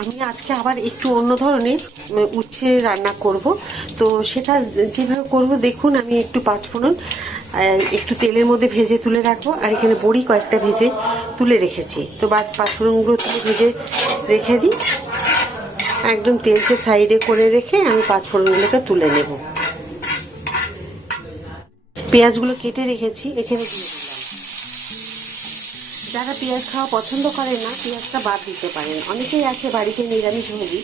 আমি আজকে আবার একটু অন্য ধরনের উচ্ছে রান্না করব। তো সেটা যেভাবে করব দেখুন, আমি একটু পাঁচফোড়ন একটু তেলের মধ্যে ভেজে তুলে রাখবো, আর এখানে বড়ি কয়েকটা ভেজে তুলে রেখেছি। তো পাঁচফোড়নগুলো তুলে ভেজে রেখে দিই, একদম তেলকে সাইডে করে রেখে আমি পাঁচফোড়নগুলোকে তুলে নেব। পেঁয়াজগুলো কেটে রেখেছি, এখানে দিয়ে দিলাম। যারা পেঁয়াজ খাওয়া পছন্দ করেন না, পেঁয়াজটা বাদ দিতে পারেন। অনেকেই আছে বাড়িতে নিরামিষ ভোগী,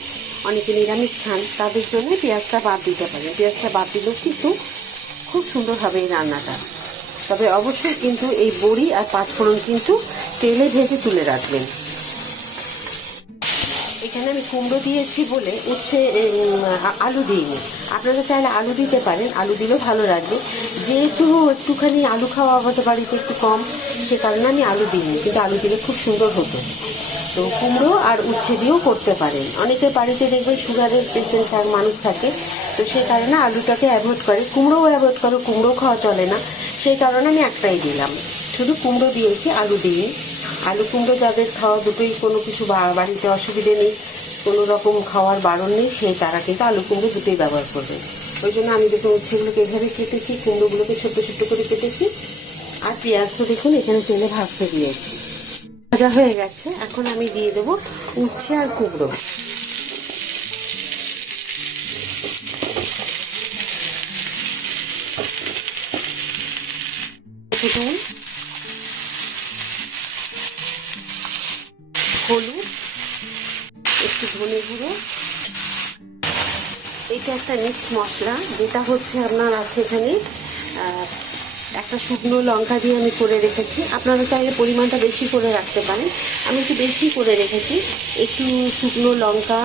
অনেকে নিরামিষ খান, তাদের জন্য পেঁয়াজটা বাদ দিতে পারেন। পেঁয়াজটা বাদ দিলেও কিন্তু খুব সুন্দর হবে এই রান্নাটা। তবে অবশ্যই কিন্তু এই বড়ি আর পাঁচফোড়ন কিন্তু তেলে ভেজে তুলে রাখবেন। এখানে আমি কুমড়ো দিয়েছি বলে উচ্ছে আলু দিইনি। আপনারা চাইলে আলু দিতে পারেন, আলু দিলেও ভালো লাগবে। যেহেতু একটুখানি আলু খাওয়া আমাদের বাড়িতে একটু কম, সে কারণে আমি আলু দিইনি, কিন্তু আলু দিলে খুব সুন্দর হতো। তো কুমড়ো আর উচ্ছে দিয়েও করতে পারেন। অনেকের বাড়িতে দেখবেন সুগারের পেশেন্ট আর মানুষ থাকে, তো সেই কারণে আলুটাকে অ্যাভয়েড করে। কুমড়োও অ্যাভয়েড করে, কুমড়ো খাওয়া চলে না, সেই কারণে আমি একটাই দিলাম, শুধু কুমড়ো দিয়েছি, আলু দিইনি। আলু কুমড়ো যাদের খাওয়া দুটোই, কোনো কিছু বাড়িতে অসুবিধে নেই, কোনো রকম খাওয়ার বারণ নেই, সেই তারা কিন্তু আলু কুমড়ো দুটোই ব্যবহার করবেন। ওই জন্য আমি দেখুন উচ্ছেগুলোকে এভাবে কেটেছি, কুমড়োগুলোকে ছোট্ট ছোট্ট করে কেটেছি। আর পেঁয়াজ তো দেখুন এখানে তেলে ভাজতে দিয়েছি, ভাজা হয়ে গেছে। এখন আমি দিয়ে দেবো উচ্ছে আর কুমড়ো। হলুদ, একটু ধনে গুঁড়ো, এটা একটা মিক্স মশলা, যেটা হচ্ছে আপনার আছে এখানে একটা শুকনো লঙ্কা দিয়ে আমি করে রেখেছি। আপনারা চাইলে পরিমাণটা বেশি করে রাখতে পারেন, আমি একটু বেশি করে রেখেছি। একটু শুকনো লঙ্কা,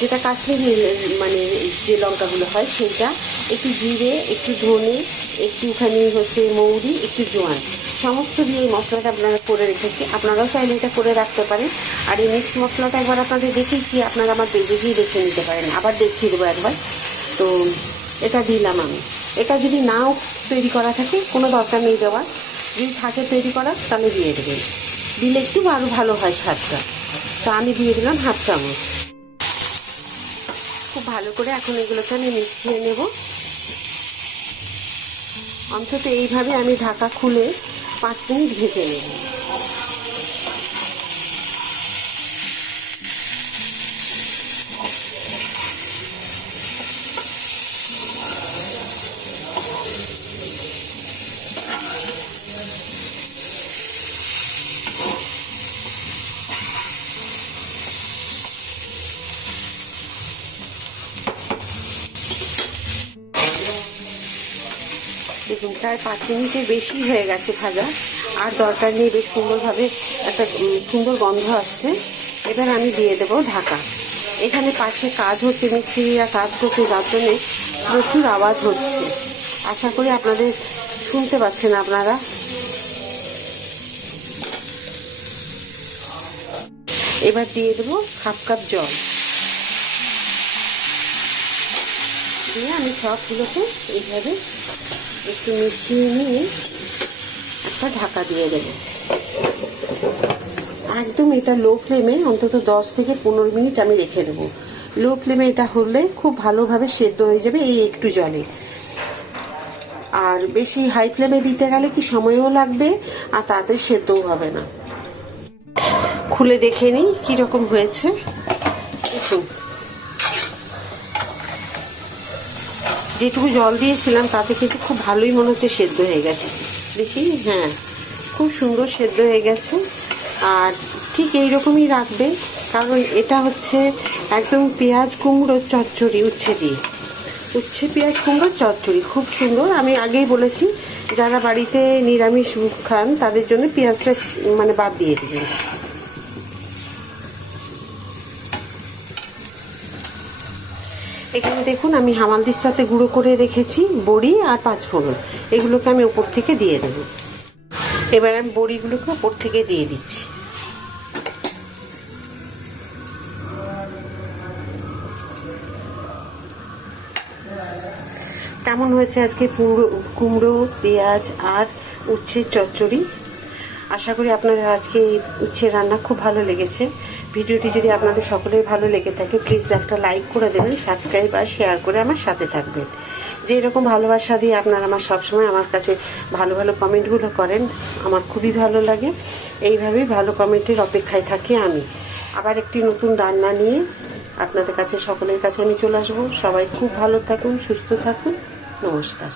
যেটা কাশ্মীরি মানে যে লঙ্কাগুলো হয় সেইটা, একটু জিরে, একটু ধনে, একটুখানি হচ্ছে মৌরি, একটু জোয়ান, সমস্ত দিয়ে এই মশলাটা আপনারা করে রেখেছি। আপনারাও চাইলে এটা করে রাখতে পারেন। আর এই মিক্স মশলাটা একবার আপনাদের দেখিয়েছি, আপনারা আমার পেজে গিয়ে দেখে নিতে পারেন, আবার দেখিয়ে দেবো একবার। তো এটা দিলাম আমি। এটা যদি নাও তৈরি করা থাকে কোনো দরকার নেই দেওয়ার, যদি থাকে তৈরি করা তাহলে দিয়ে দেবেন, দিলে একটু আরও ভালো হয় স্বাদটা। তো আমি দিয়ে দিলাম হাফ চামচ। খুব ভালো করে এখন এগুলোকে আমি মিশিয়ে নেব। অন্তত এইভাবে আমি ঢাকা খুলে 5 মিনিট ভেজে নেব। দেখুন প্রায় 5 মিনিটের বেশি হয়ে গেছে ভাজা, আর দরকার নেই, বেশ সুন্দরভাবে একটা সুন্দর গন্ধ আসছে। এবার আমি দিয়ে দেবো ঢাকা। এখানে পাশে কাজ হচ্ছে, মিস্ত্রিরা কাজ করছে, যার জন্যে প্রচুর আওয়াজ হচ্ছে। আশা করি আপনাদের শুনতে পাচ্ছেন আপনারা। এবার দিয়ে দেবো হাফ কাপ জল, দিয়ে আমি সবগুলোকে এইভাবে একটু মিশিয়ে নিয়ে একটা ঢাকা দিয়ে দেবো। একদম এটা লো ফ্লেমে অন্তত 10 থেকে 15 মিনিট আমি রেখে দেবো। লো ফ্লেমে এটা হলে খুব ভালোভাবে সেদ্ধ হয়ে যাবে এই একটু জলে। আর বেশি হাই ফ্লেমে দিতে গেলে কি সময়ও লাগবে, আর তাড়াতাড়ি সেদ্ধও হবে না। খুলে দেখে নিই কীরকম হয়েছে। দেখুন যেটুকু জল দিয়েছিলাম তাতে কিন্তু খুব ভালোই মনে হচ্ছে সেদ্ধ হয়ে গেছে। দেখি, হ্যাঁ খুব সুন্দর সেদ্ধ হয়ে গেছে। আর ঠিক এইরকমই রাখবে, কারণ এটা হচ্ছে একদম পেঁয়াজ কুমড়োর চচ্চড়ি, উচ্ছে দিয়ে উচ্ছে পেঁয়াজ কুমড়োর চচ্চড়ি, খুব সুন্দর। আমি আগেই বলেছি যারা বাড়িতে নিরামিষ খান তাদের জন্য পেঁয়াজটা মানে বাদ দিয়ে দেবেন। এখানে দেখুন আমি হামালদিস্তাতে গুঁড়ো করে রেখেছি বড়ি আর পাঁচফোড়ন, এগুলোকে আমি উপর থেকে দিয়ে দেবো। এবার আমি বড়িগুলোকে উপর থেকে দিয়ে দিচ্ছি। তেমন হয়েছে আজকে কুমড়ো, পেঁয়াজ আর উচ্ছের চচ্চড়ি। আশা করি আপনাদের আজকে এই উচ্ছে রান্না খুব ভালো লেগেছে। ভিডিওটি যদি আপনাদের সকলের ভালো লেগে থাকে প্লিজ একটা লাইক করে দেবেন, সাবস্ক্রাইব আর শেয়ার করে আমার সাথে থাকবেন। যে এরকম ভালোবাসা দিয়ে আপনারা আমার সবসময় আমার কাছে ভালো ভালো কমেন্টগুলো করেন, আমার খুবই ভালো লাগে। এইভাবেই ভালো কমেন্টের অপেক্ষায় থাকি আমি। আবার একটি নতুন রান্না নিয়ে আপনাদের কাছে সকলের কাছে আমি চলে আসবো। সবাই খুব ভালো থাকুন, সুস্থ থাকুন। নমস্কার।